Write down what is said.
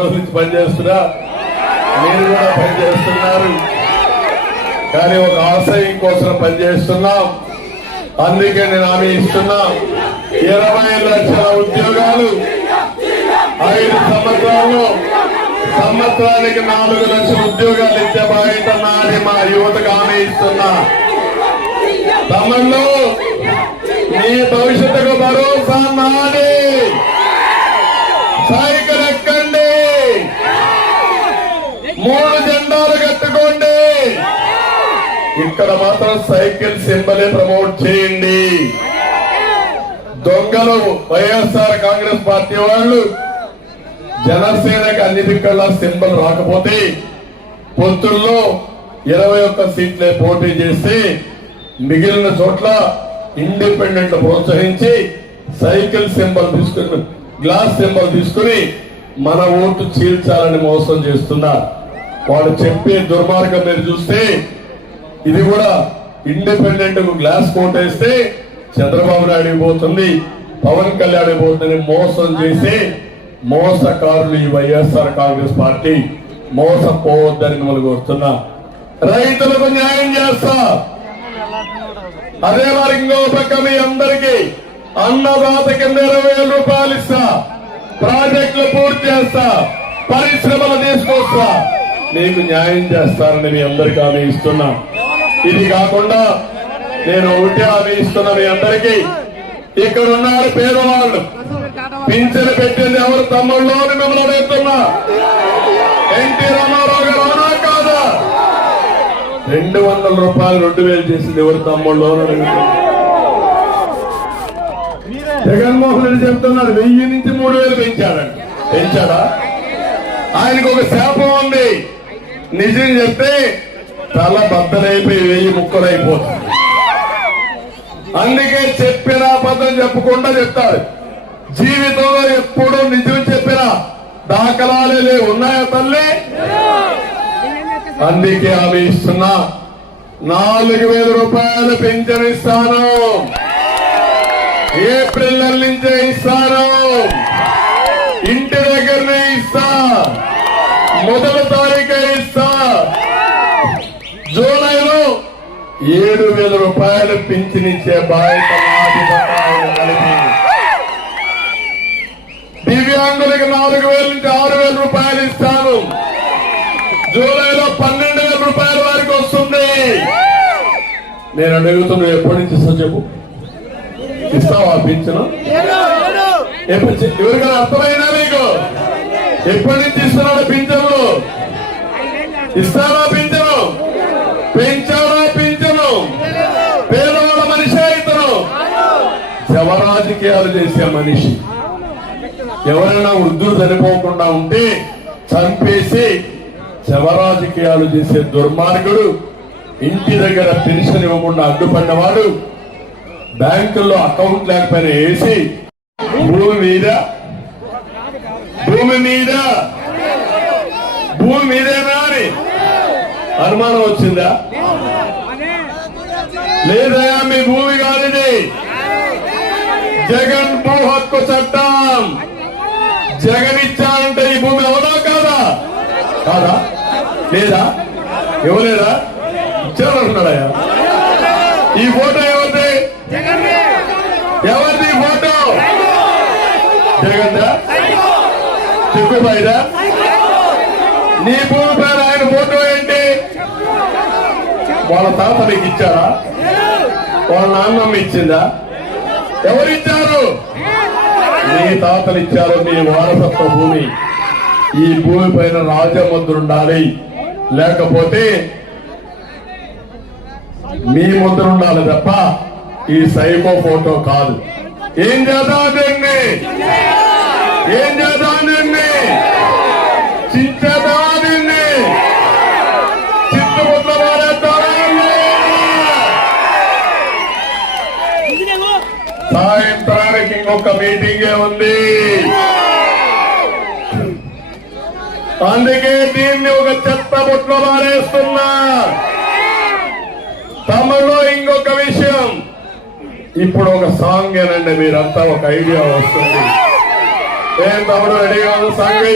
పనిచేస్తున్నా. మీరు కూడా పనిచేస్తున్నారు. కానీ ఒక ఆశయం కోసం పనిచేస్తున్నాం. అందుకే నేను హామీ ఇస్తున్నా. ఇరవై లక్షల ఉద్యోగాలు ఐదు సంవత్సరాల్లో సంవత్సరానికి నాలుగు లక్షల ఉద్యోగాలు ఇచ్చే బాధ్యత నాది మా యువతకు హామీ ఇస్తున్నా. తమలో మీ భవిష్యత్తుకు భరోసా నాది. సైకిల్ ఇక్కడ మాత్రం సైకిల్ సింబలే ప్రమోట్ చేయండి. దొంగలు వైఎస్ఆర్ కాంగ్రెస్ పార్టీ వాళ్ళు జనసేనకి అన్ని దిక్కల సింబల్ రాకపోతే పొత్తుల్లో ఇరవై ఒక్క సీట్లే పోటీ చేసి మిగిలిన చోట్ల ఇండిపెండెంట్ ప్రోత్సహించి సైకిల్ సింబల్ తీసుకుని గ్లాస్ సింబల్ తీసుకుని మన ఓటు చీల్చాలని మోసం చేస్తున్నారు. వాడు చెప్పే దుర్మార్గం మీరు చూస్తే ఇది కూడా ఇండిపెండెంట్కు గ్లాస్ కోటేస్తే చంద్రబాబు నాయుడు పోతుంది పవన్ కళ్యాణ్ పోతుంది మోసం చేసి మోసకారులు ఈ వైఎస్ఆర్ కాంగ్రెస్ పార్టీ. మోసపోవద్దని మిమ్మల్ని కోరుతున్నా. రైతులకు న్యాయం చేస్తా. అదే వారి ఇంకో పక్క మీ అందరికీ అన్నదాత కింద ఇరవై వేల రూపాయలు ఇస్తా. ప్రాజెక్టులు పూర్తి చేస్తా. పరిశ్రమలు తీసుకొస్తా. నీకు న్యాయం చేస్తారని మీ అందరికీ హామీ ఇస్తున్నా. ఇది కాకుండా నేను ఒకటే హామీ ఇస్తున్నా మీ అందరికీ ఇక్కడ ఉన్నారు పేదవాళ్ళు. పింఛను పెట్టింది ఎవరు? తమ్ముళ్ళు అని మిమ్మల్ని అడుగుతున్నా. ఎన్టీ రామారావు గారు అవునా కాదా? రెండు వందల రూపాయలు రెండు వేలు చేసింది ఎవరు? తమ్ముళ్ళు అని అడుగుతున్నా. జగన్మోహన్ రెడ్డి చెప్తున్నారు వెయ్యి నుంచి మూడు వేలు పెంచాడండి పెంచాడా? ఆయనకు ఒక శాపం ఉంది. నిజం చెప్తే తల బద్దలైపోయి వెయ్యి ముక్కలైపోతుంది. అందుకే చెప్పిన అబద్ధం చెప్పకుండా చెప్తాడు జీవితంలో ఎప్పుడు నిజం చెప్పిన దాఖలాలే లేవు. ఉన్నాయా తల్లి? అందుకే ఆమె ఇస్తున్నా. నాలుగు వేల రూపాయలు పెన్షన్ ఇస్తాను. ఏప్రిల్ నెల నుంచే ఇస్తాను. ఇంటి దగ్గరనే ఇస్తా. మొదలు తారీఖే ఇస్తా జూలైలో ఏడు వేల రూపాయలు పింఛనిచ్చే బాధ్యత కలిపి దివ్యాంగులకు నాలుగు వేల నుంచి ఆరు వేల రూపాయలు ఇస్తాను. జూలైలో పన్నెండు వేల రూపాయల వారికి వస్తుంది. నేను అడుగుతున్నా ఎప్పటి నుంచి ఇస్తా చెప్పు. ఇస్తావా పింఛను? ఎవరికైనా అర్థమైనా మీకు ఎప్పటి నుంచి ఇస్తున్నాడు పింఛను? ఇస్తావా పింఛను పెంచారా పింఛను పేదవాళ్ళ మనిషి ఇతను శవరాజకీయాలు చేసే మనిషి. ఎవరైనా వృద్ధులు చనిపోకుండా ఉంటే చంపేసి శవరాజకీయాలు చేసే దుర్మార్గుడు ఇంటి దగ్గర పెన్షన్ ఇవ్వకుండా అడ్డుపడ్డవాడు బ్యాంకుల్లో అకౌంట్ లేకపోయినా వేసి భూమి మీద భూమి మీద భూమి మీదేనా అని అనుమానం వచ్చిందా? లేదయా మీ భూమి కానిది జగన్ భూ హక్కు చట్టం. జగన్ ఇచ్చారంటే ఈ భూమి ఎవరో కాదా? కాదా? లేదా? ఇవ్వలేదా ఇచ్చారంటున్నాడయ్యా ఈ ఫోటో ఎవరిది? ఎవరిది ఫోటో? జగన్ చెప్పు బయట నీ భూమి పైన ఆయన ఫోటో ఏంటి? వాళ్ళ తాత నీకు ఇచ్చారా? వాళ్ళ నాన్నమ్మ ఇచ్చిందా? ఎవరిచ్చారు? నీ తాతలు ఇచ్చారు నీ వారసత్వ భూమి. ఈ భూమి పైన రాజముద్ర ఉండాలి లేకపోతే మీ ముద్ర ఉండాలి తప్ప ఈ సైకో ఫోటో కాదు. ఏం చేద్దాం ఏం చేద్దాం? సాయంత్రానికి ఇంకొక మీటింగే ఉంది. అందుకే దీన్ని ఒక చెత్త బుట్లో మారేస్తున్నా. తమలో ఇంకొక విషయం. ఇప్పుడు ఒక సాంగ్ ఏనండి మీరంతా ఒక ఐడియా వస్తుంది. ఏం తమరు రెడీగా సాంగ్?